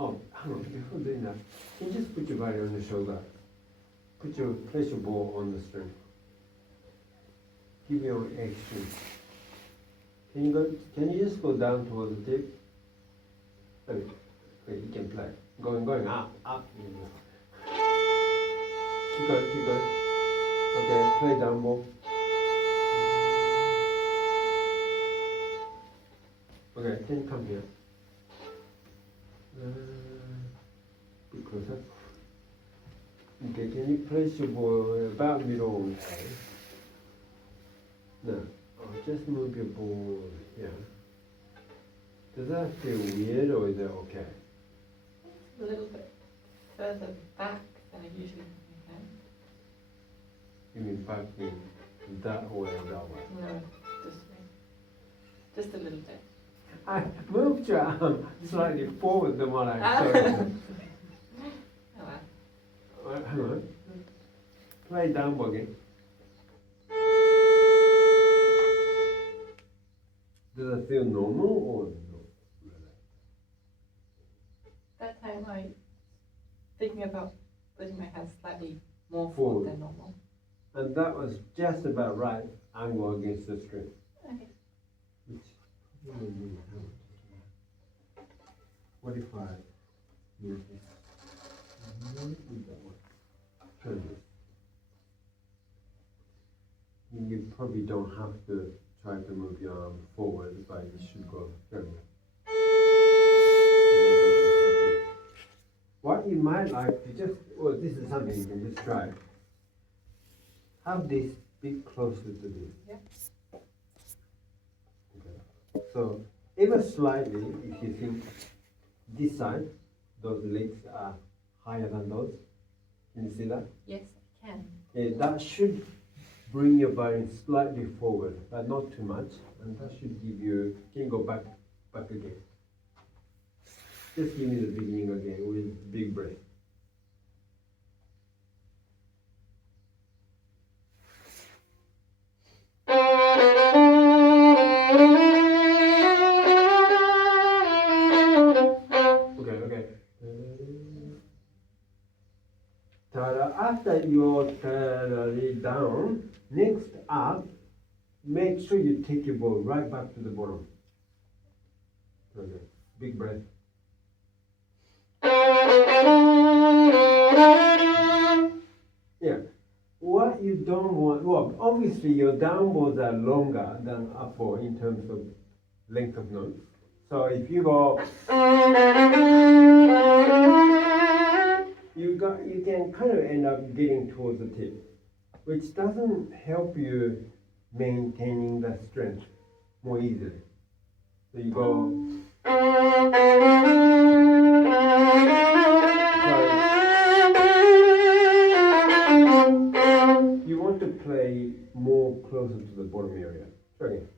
Oh, hang on, before doing that, can you just put your body on your shoulder? Place your ball on the string. Give your action. Can you just go down towards the tip? Okay, you can play. Going up. Keep going. Okay, play down ball. Okay, can you come here? Bit closer. Okay, can you place your ball about middle? Okay. No. Just move your ball here. Does that feel weird or is it okay? It's a little bit further back than I usually have. You mean back in that way or that way? No, just a little bit. I moved your arm slightly forward than what I saw. Oh well. Hang on. Play down ball again. Does it feel normal or no? That time I thinking about putting my hand slightly more forward than normal. And that was just about right angle against the string. Okay. Which probably means what if I move this? Turn this. You probably don't have to try to move your arm forward, but you should go forward. What you might like to this is something you can just try. Have this bit closer to this. Yep. Okay. So ever slightly, if you think this side, those legs are higher than those. Can you see that? Yes, I can. Yeah, that should bring your body slightly forward, but not too much, and that should give you. Can you go back again? Just give me the beginning again with big breath. Okay. After your down, next up, make sure you take your ball right back to the bottom. Okay, big breath. Yeah, what you don't want, well, obviously your down balls are longer than up ball in terms of length of notes. So if you go, you can kind of end up getting towards the tip, which doesn't help you maintaining the strength more easily. So you go. You want to play more closer to the bottom area. Try again.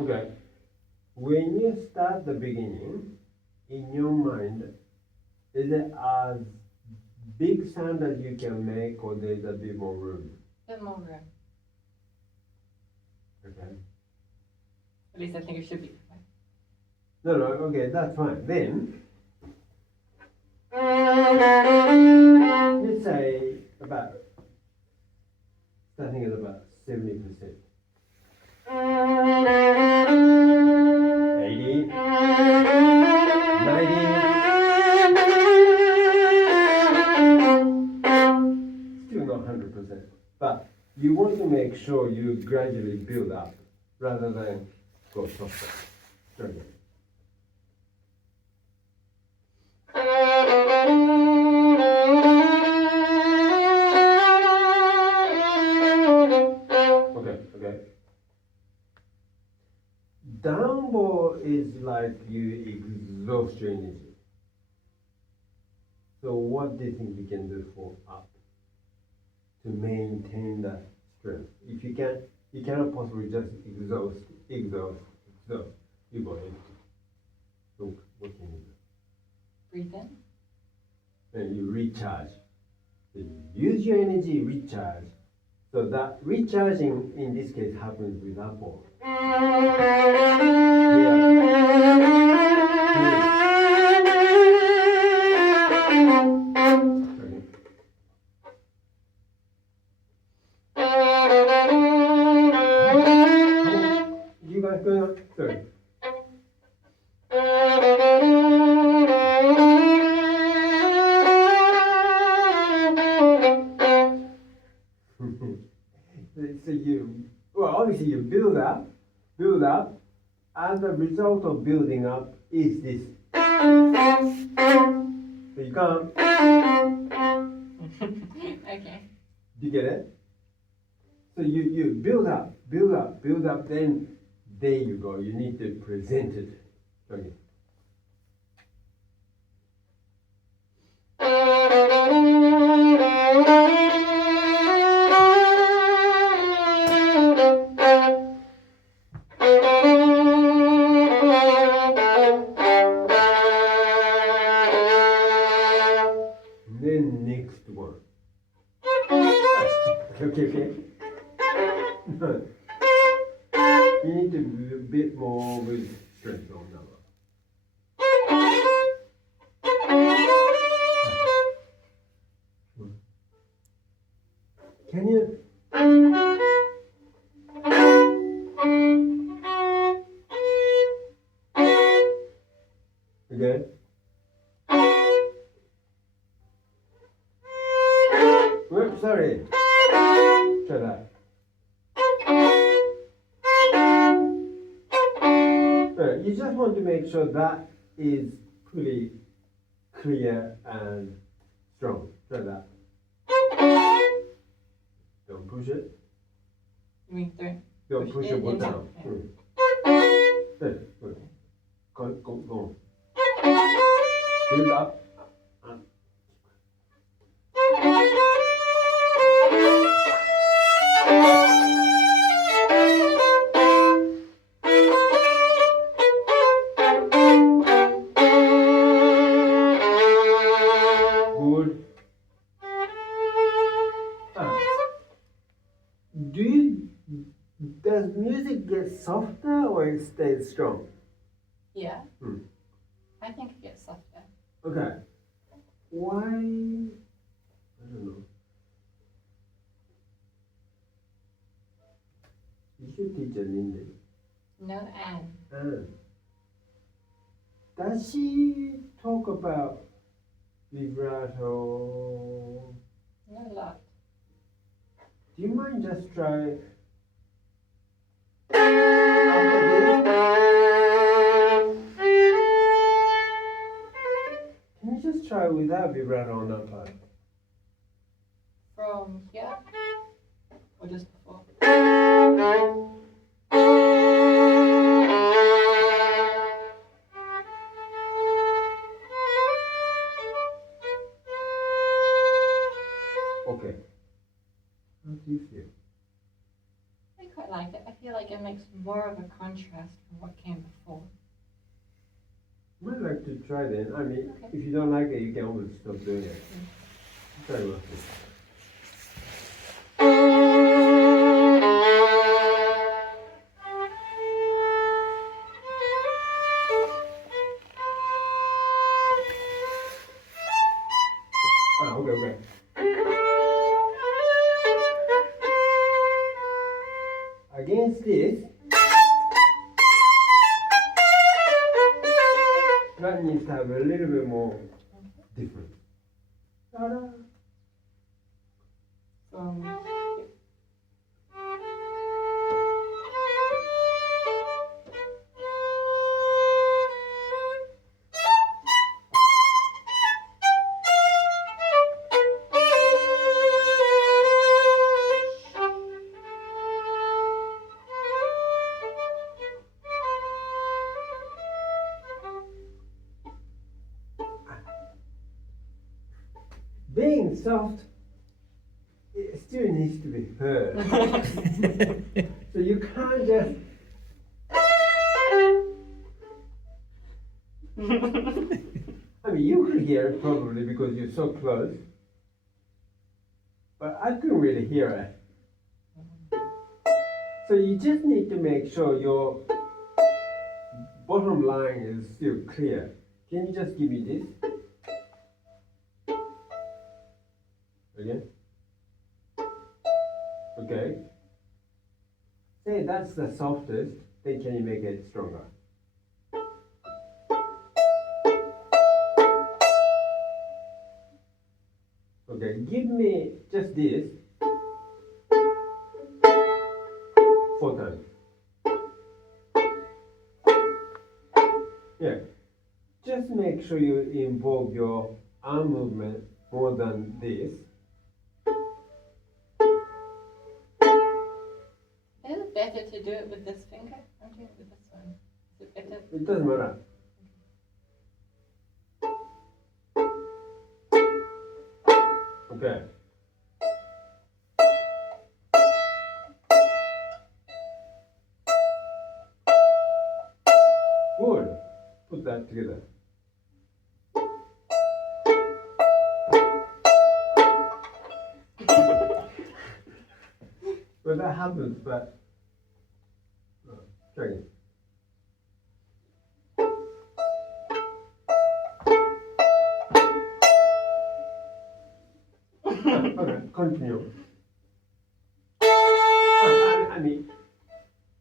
Okay. When you start the beginning, in your mind, is it as big sound as you can make, or there's a bit more room? A bit more room. Okay. At least I think it should be. No, okay, that's fine. Then, let's say starting at about 70%. 80, 90, still not 100%. But you want to make sure you gradually build up rather than go softer. Try again. Okay. Down ball is like you exhaust your energy. So what do you think you can do for up to maintain that strength? If you cannot possibly just exhaust. You go ahead. So what can you do? Breathe in. And you recharge. So you use your energy, recharge, So that recharging in this case happens with Apple. You guys going on? Sorry. So obviously you build up, and the result of building up is this. So you can't. Okay. Do you get it? So you build up, then there you go. You need to present it. Okay. Then next one. Okay. No. You need to be a bit more with strength on that one. Can you? Again? Whoops, sorry. Try that. You just want to make sure that is pretty clear and strong. Try that. Don't push it. You mean Don't push your foot yeah. down. There, good. Go. Build up. Good. Does music get softer or it stays strong? Yeah. I think it gets softer. Okay. Why? I don't know. You should teach an Indian. No and. Does she talk about vibrato? Not a lot. Do you mind just try? Can you just try without vibrato on that part? From here? Or just before? Okay. How do you feel? I quite like it. I feel like it makes more of a contrast from what came before. I'd like to try then. I mean, Okay. if you don't like it, you can always stop doing it. Try with it. Okay. Against this, that needs to have a little bit more difference. Ta-da. From here. Being soft, it still needs to be heard. So you can't just. I mean, you could hear it probably because you're so close, but I couldn't really hear it. So you just need to make sure your bottom line is still clear. Can you just give me this? Again? Okay. Say that's the softest, then can you make it stronger? Okay, give me just this 4 times. Yeah, just make sure you involve your arm movement more than this. Is it better to do it with this finger or do it with this one? Is it better? It doesn't matter. Okay. Good. Put that together. Well, that happens, but try again. Okay, continue. I mean,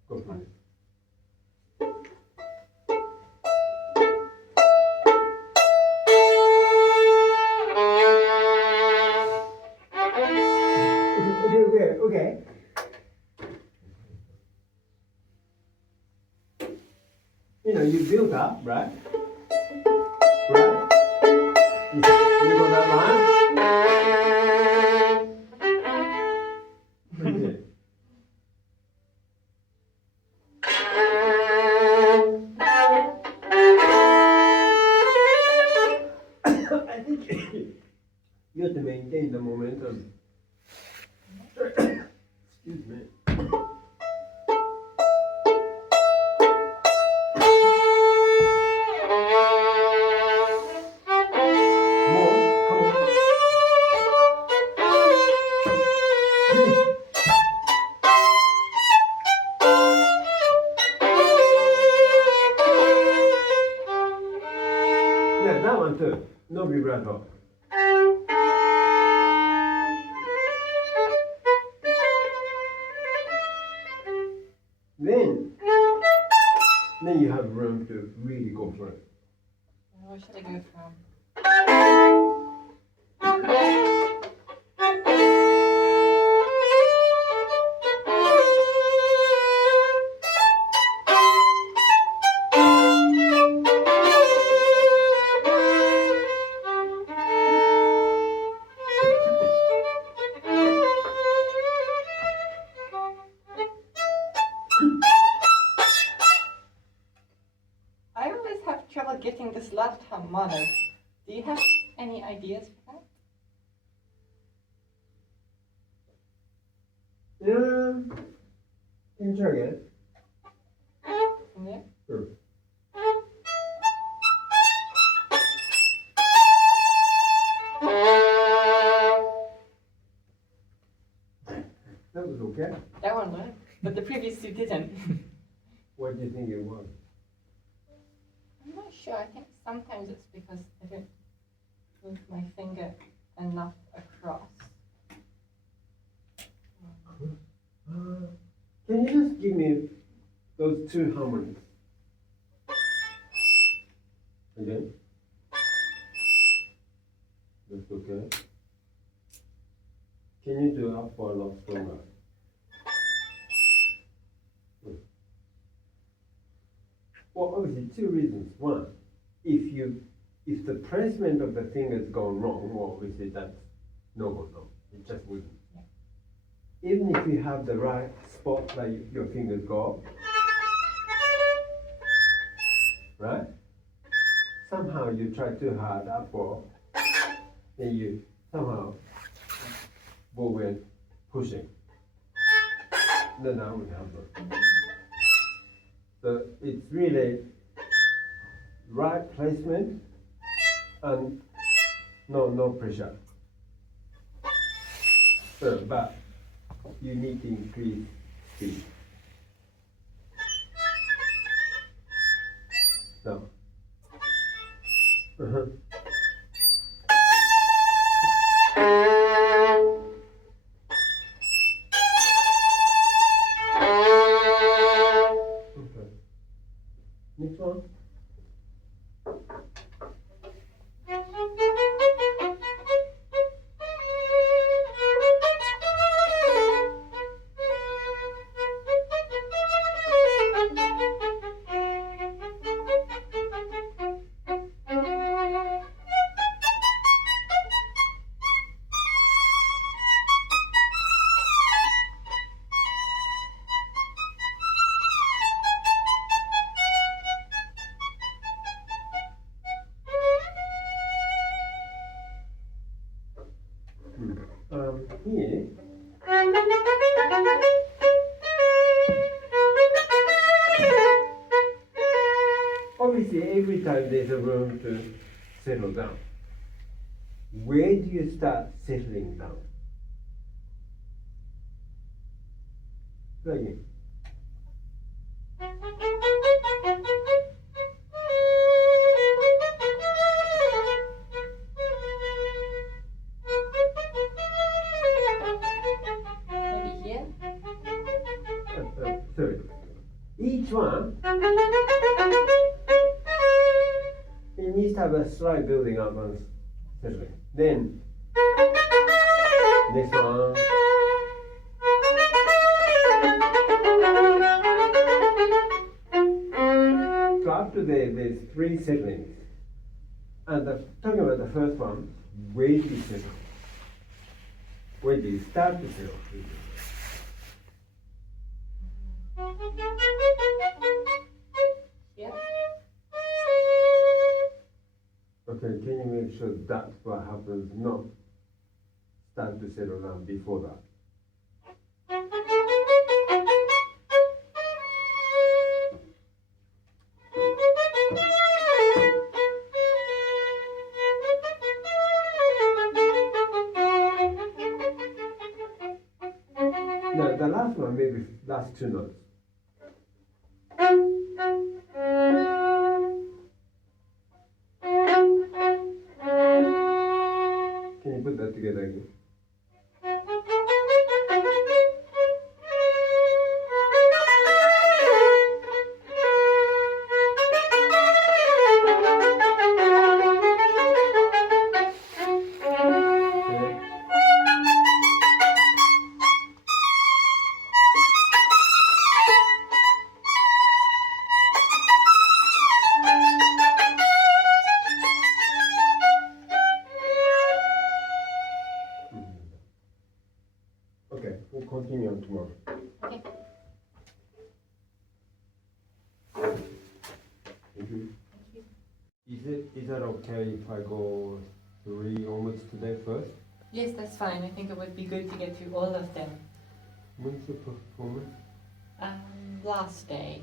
go for it. Okay. You know, you build up, right? Right? You go that line. Okay. I think you have to maintain the momentum. Excuse me. Yeah, that one too. No vibrato. Then you have room to really go for it. Where should I go from? I always have trouble getting this left harmonic. Do you have any ideas for that? Yeah. Can you try again? Yeah. Sure. That was okay. That one worked, but the previous two didn't. What do you think it was? I'm not sure. I think sometimes it's because I don't move my finger enough across. Can you just give me those 2 harmonies? Again? That's okay. Can you do up or a lot stronger? Well, obviously 2 reasons. One, if the placement of the finger's gone wrong, well, obviously that's no go no. It just wouldn't. Yeah. Even if you have the right spot that your fingers go, right? Somehow you try too hard up or then you somehow go with pushing. Then that would happen. So it's really right placement and no pressure. So, but you need to increase speed. down. Uh-huh. Okay. Next one. Here. Obviously, every time there's a room to settle down. Where do you start settling down? Try again. Maybe here? Sorry. Each one, it needs to have a slight building up and settling. Then, next one. So after there's three settlings. And talking about the first one, where do you settle? Where do you start to settle? Here? Okay, can you make sure that's what happens, not start to settle down before that? No, the last one, maybe last two notes. Can you put that together again? Okay, we'll continue on tomorrow. Okay. Thank you. Is that okay if I go 3 onwards today first? Yes, that's fine. I think it would be good to get through all of them. When's the performance? Last day,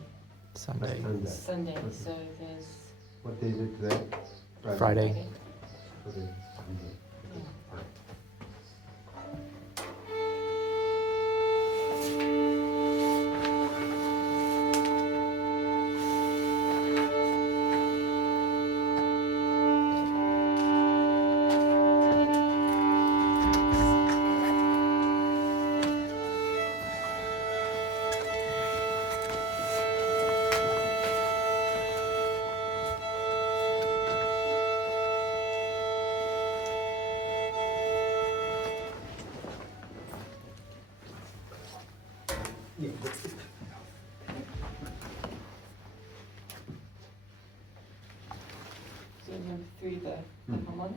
Sunday. Sunday, Okay. so there's What day is it today? Friday. Friday. Okay. Yeah. So you have three the harmonic.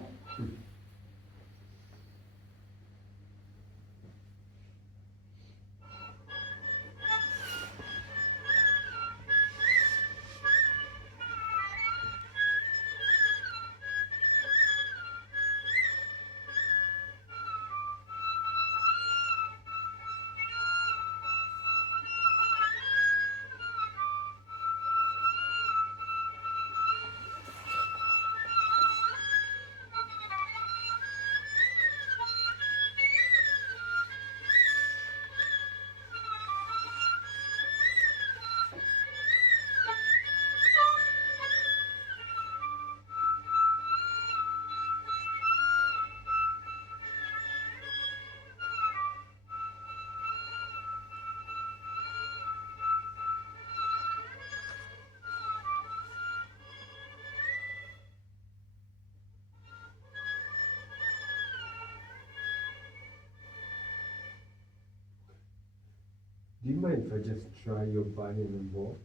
Do you mind if I just try your violin and bow?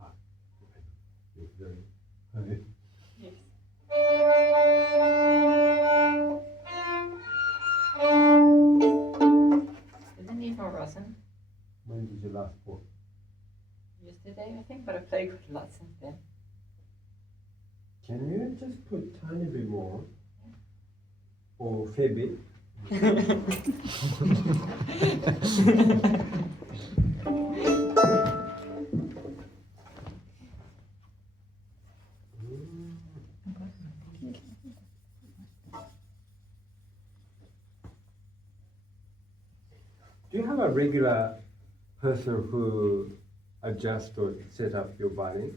Ah, it's very. Yes. Does it need more rosin? When did you last pour? Yesterday, I think, but I played quite a lot since then. Can you just put tiny bit more? Or fair bit? Do you have a regular person who adjusts or set up your violin?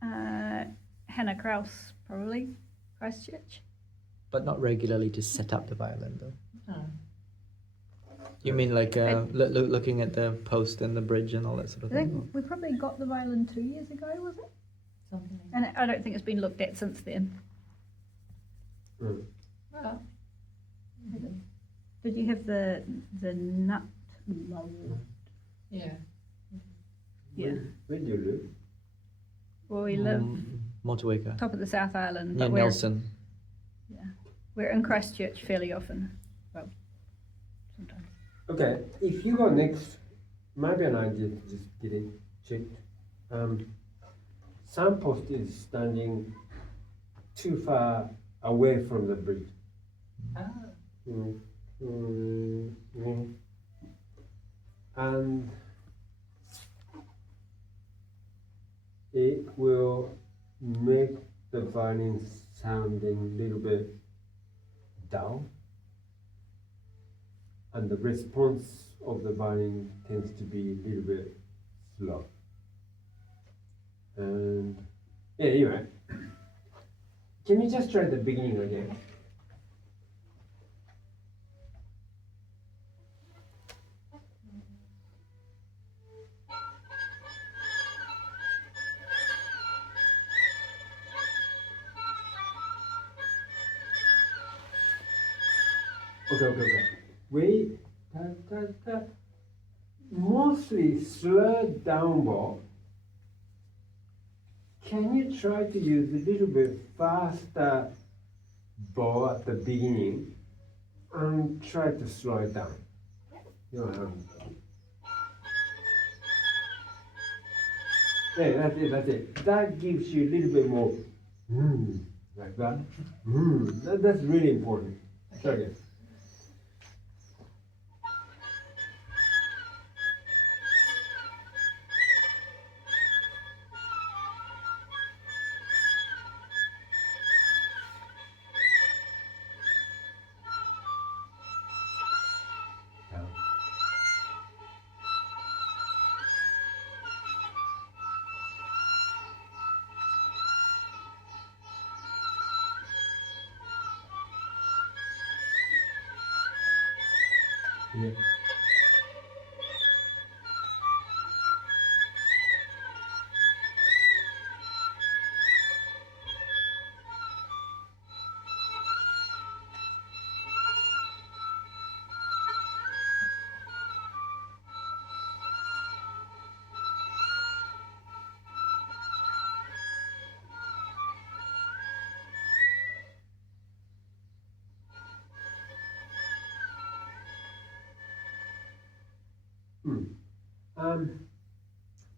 Hannah Kraus, probably. Christchurch. But not regularly to set up the violin, though. Oh. You mean like looking at the post and the bridge and all that sort of I think thing? we probably got the violin 2 years ago, was it? Something like that. And I don't think it's been looked at since then. Mm. Well, Did you have the nut mold? yeah. Yeah. Where do you live? Well, we live Motueka. top of the South Island, Near but Nelson. we're in Christchurch fairly often. Well, sometimes. Okay, if you go next, maybe an idea to just get it checked. Signpost is standing too far away from the bridge. Ah. And it will make the violin sounding a little bit down, and the response of the violin tends to be a little bit slow. And yeah, anyway, can you just try the beginning again? Okay. Wait, mostly slowed down bow. Can you try to use a little bit faster bow at the beginning and try to slow it down? Your hand. Yeah, that's it. That gives you a little bit more like that. That's really important. Try again. Yeah.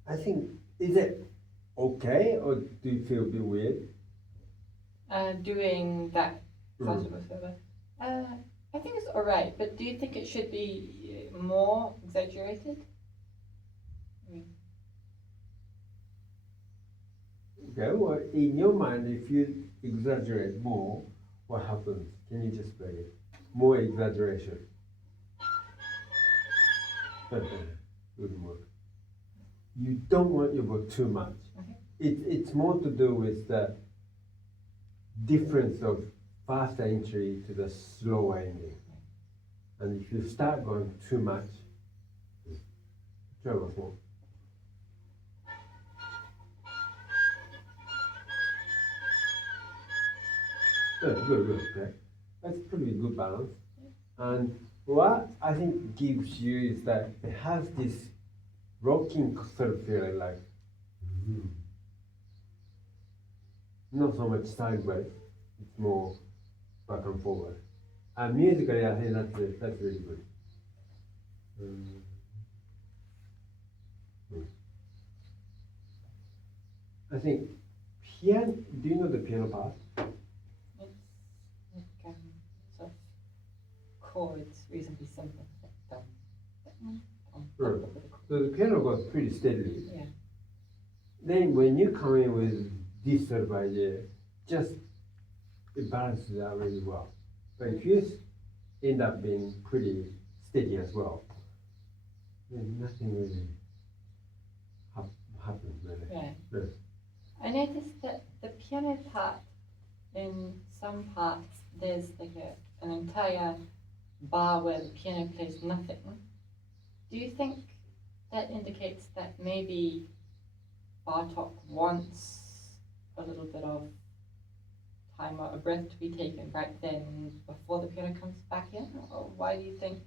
I think, is it okay, or do you feel a bit weird? Doing that faster or slower. I think it's alright, but do you think it should be more exaggerated? Okay, well, in your mind, if you exaggerate more, what happens? Can you just play it? More exaggeration. Wouldn't work. You don't want your bow too much. Okay. It's more to do with the difference of faster entry to the slower ending. And if you start going too much, try once more. Good. Okay. That's pretty good balance. And what I think gives you is that it has this rocking sort of feeling like, not so much sideways, it's more back and forward. And musically, I think that's really good. I think piano. Do you know the piano part? It's like sort of chords, reasonably simple. Like dum, dum, dum, Right. dum, dum, So the piano goes pretty steadily. Yeah. Then when you come in with this sort of idea, just it balances out really well. But if you end up being pretty steady as well, then nothing really happens really. Right. Yes. I noticed that the piano part, in some parts, there's like an entire bar where the piano plays nothing. Do you think that indicates that maybe Bartok wants a little bit of time or a breath to be taken right then before the piano comes back in? Or why do you think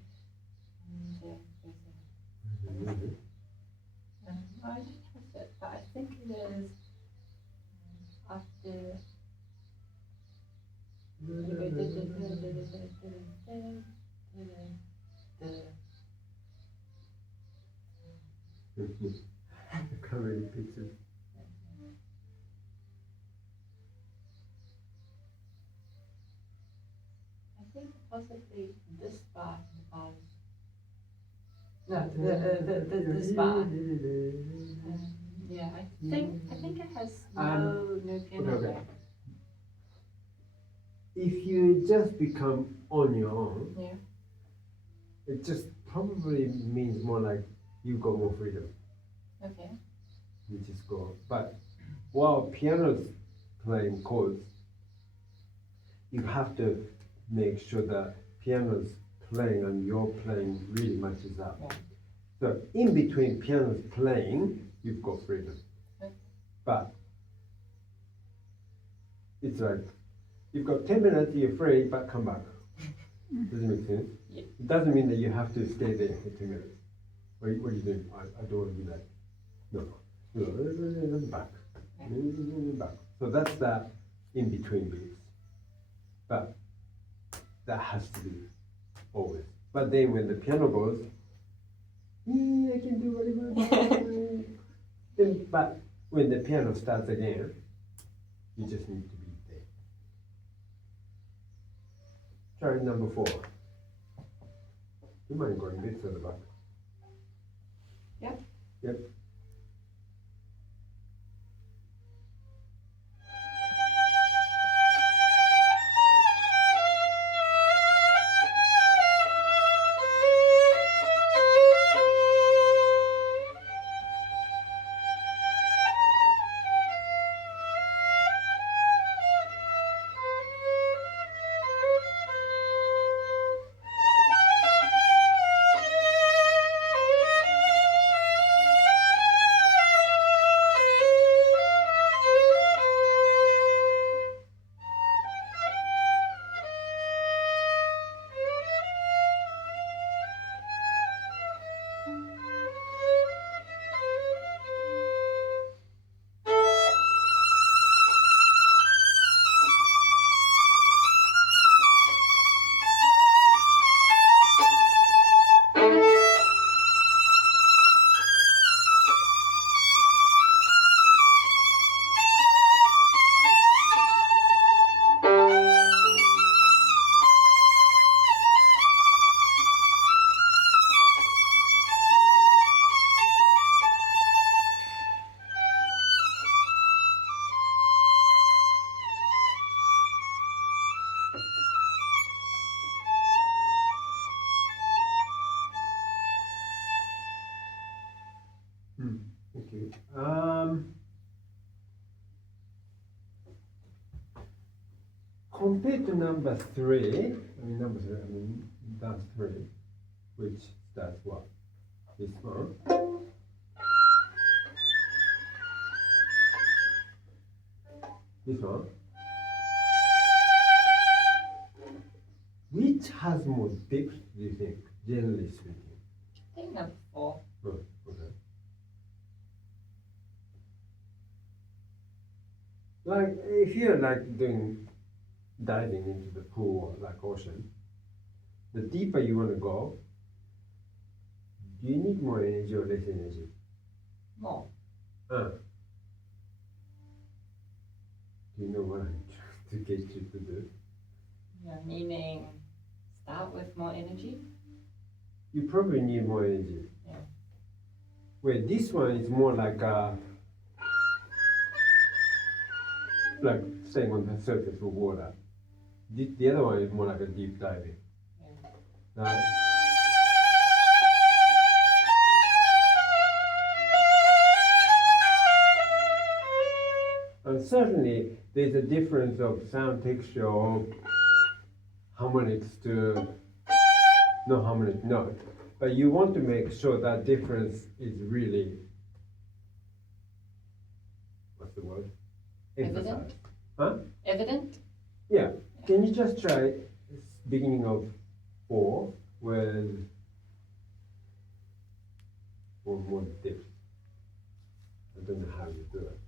I just trust it, but I think it is after. I can't really picture. I think possibly this bar, this bar. Yeah, I think it has no piano okay. there. If you just become on your own, Yeah. it just probably means more like you got more freedom. Okay. You just go. But while piano's playing chords, you have to make sure that piano's playing and you're playing really matches up. Right. So in between piano's playing, you've got freedom. Okay. But it's like you've got 10 minutes, you're free, but come back. Does it make sense? Yeah. It doesn't mean that you have to stay there for 10 minutes. What are you doing? I don't want to do that. No. Back. Back. So that's the in between beats. But that has to be always. But then when the piano goes, I can do whatever I want. Then, but when the piano starts again, you just need to be there. Try number 4. You mind going this to the back? Yep. Thank you. Compared to number 3, that's 3, which that's what? This one. This one. which has more depth, do you think, generally speaking? I think number 4. Oh, okay. Like, if you're like diving into the pool or like ocean, the deeper you want to go, do you need more energy or less energy? More. Do you know what I'm trying to get you to do? Yeah, meaning start with more energy. You probably need more energy. Yeah. Where this one is more like staying on the surface of water. The other one is more like a deep diving. Yeah. Right? And certainly there's a difference of sound texture or harmonics to no harmonic note. But you want to make sure that difference is really, what's the word? Evident. Emphasized. Huh? Evident. Yeah. Can you just try beginning of 4 with more depth? I don't know how you do it.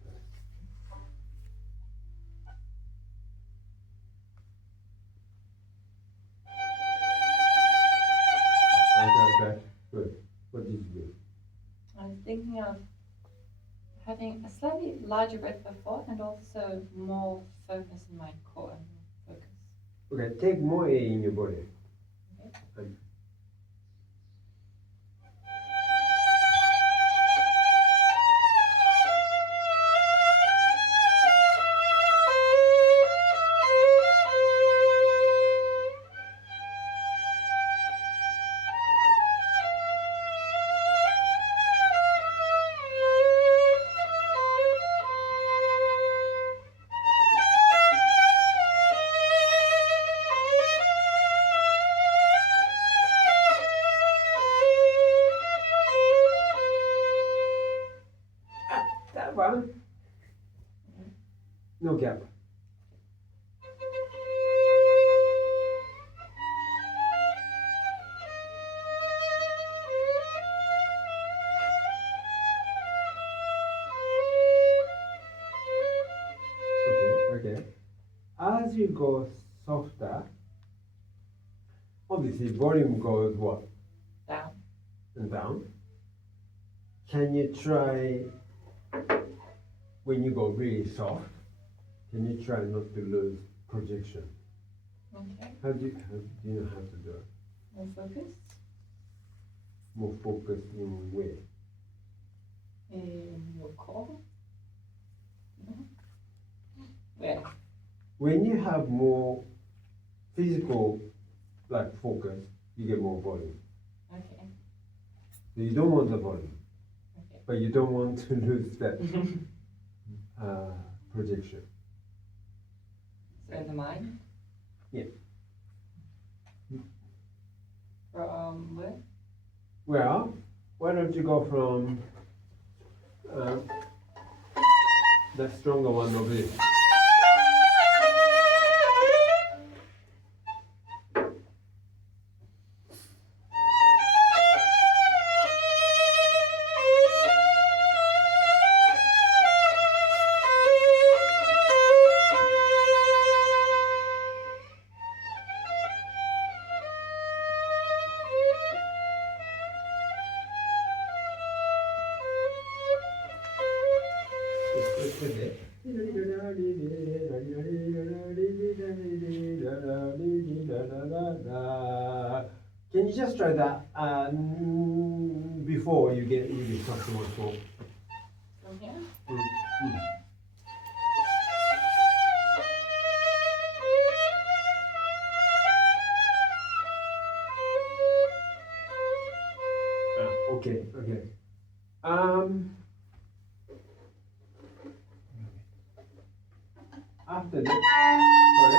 Okay, good. What did you do? I was thinking of having a slightly larger breath before and also more focus in my core. Focus. Okay, take more air in your body. Okay. That one. No gap. Okay. As you go softer, obviously volume goes what? Down. And down. Can you try, when you go really soft, can you try not to lose projection? Okay. How do you know how to do it? More focused. More focused in where? In your core. Where? When you have more physical focus, you get more volume. Okay. So you don't want the volume, Okay. but you don't want to lose that projection. So in the mind. Yeah. From where? Well, why don't you go from the stronger one over here? Can you just try that before you get really comfortable? From here? Okay. After that, sorry.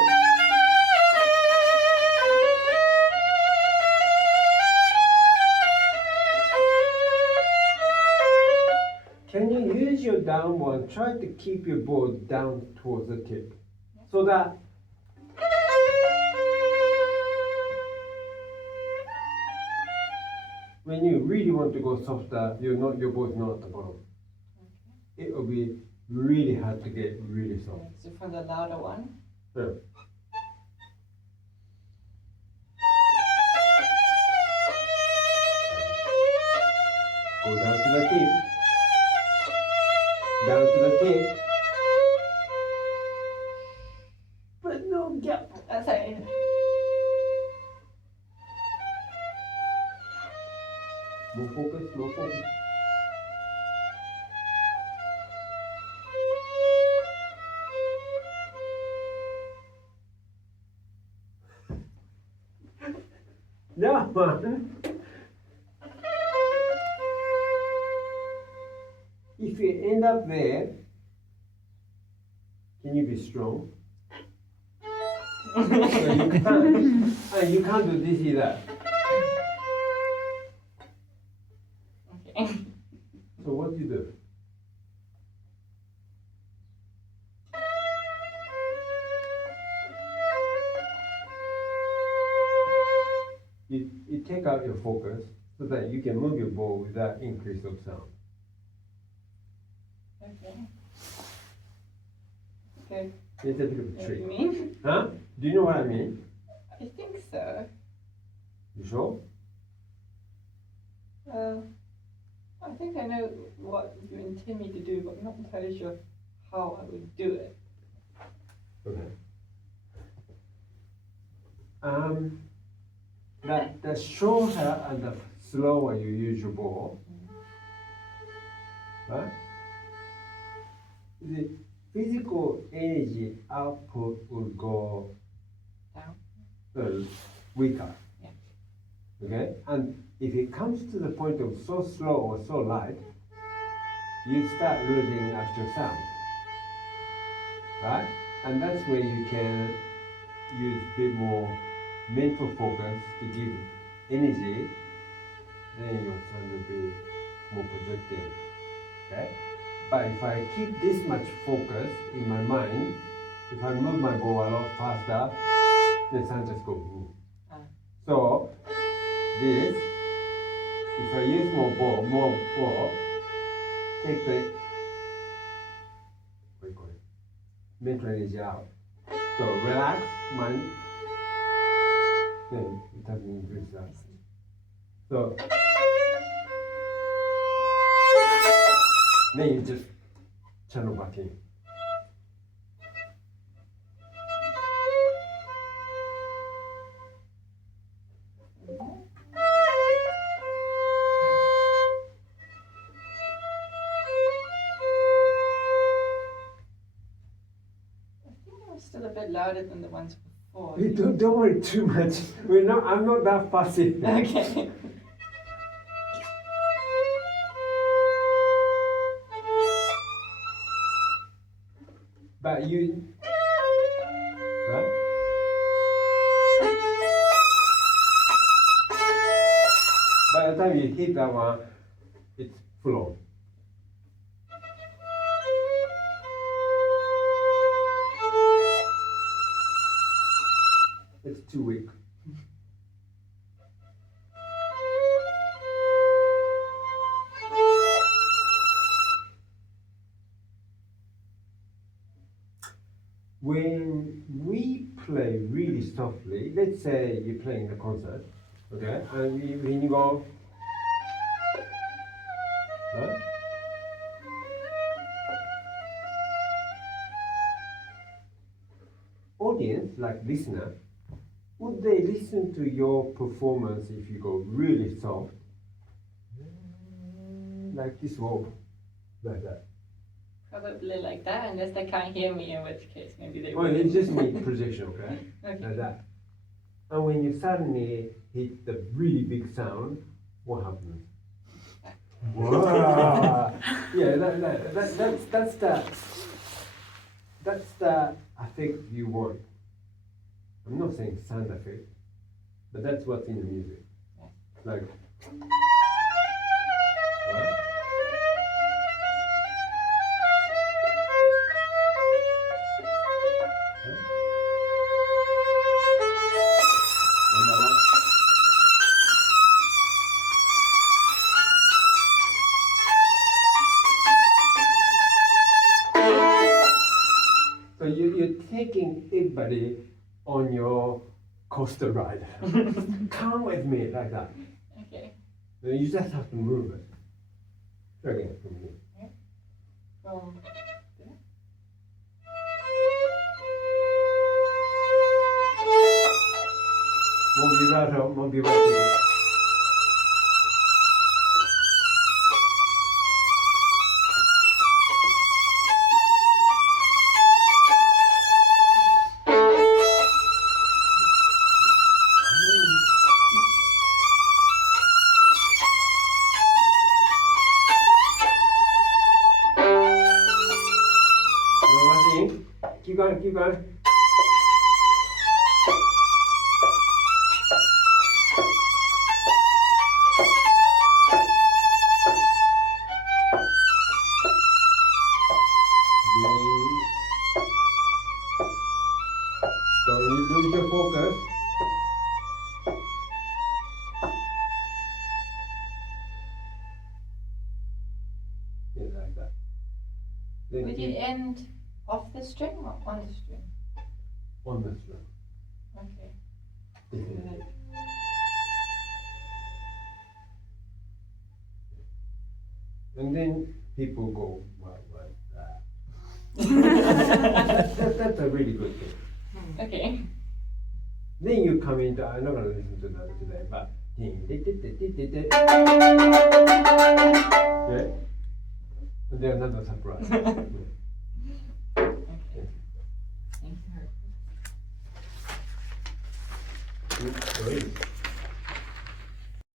Can you use your down one? Try to keep your bow down towards the tip, so that when you really want to go softer, your voice not at the bottom. Okay. It will be really hard to get really soft. So for the louder one. Yeah. Go down to the tip. Down to the tip. But no gap. Sorry. More focus, more focus. That one. If you end up there, can you be strong? So you can't do this either. Okay. So what do you do? You take out your focus so that you can move your bow without increase of sound. Okay. Okay. It's a bit of a What do you trick. mean? Huh? Do you know what I mean? I think so. You sure? I think I know what you intend me to do, but I'm not entirely sure how I would do it. Okay. The shorter and the slower you use your bow, right? The physical energy output will go Down. weaker. Yeah. Okay? And if it comes to the point of so slow or so light, you start losing actual sound. Right? And that's where you can use a bit more mental focus to give energy, then your sound will be more projective. Okay? But if I keep this much focus in my mind, if I move my bow a lot faster, the sound just goes boom. So this, if I use more bow, take the what do you call it? Mental energy out. So relax, mind, then it doesn't increase that. So then you just channel back in. Still a bit louder than the ones before. Hey, don't worry too much. I'm not that fussy. Okay. But you, right? By the time you hit that one, it's full on. It's too weak. When we play really softly, let's say you're playing a concert, okay, and when you go, right? Audience, like listener, would they listen to your performance if you go really soft? Like this, whoa, like that. Probably like that, unless they can't hear me, in which case maybe they Well, will. it's just me projection, okay? Okay. Like that. And when you suddenly hit the really big sound, what happens? Wow! Yeah, that's the effect you want. I'm not saying sound effect, but that's what's in the music. Like, right? So you're taking everybody on your coaster ride. Come with me like that. Okay. So you just have to move it. Try again from here. From More vibrato, more vibrato. No rushing. Keep going, keep going. So you lose your focus. Yeah, like that. Then would you end off the string or on the string? on the string. Okay. Definitely. And then people go, well, like that. That's a really good thing. Okay. Then you come into, I'm not going to listen to that today, but right? And then another surprise.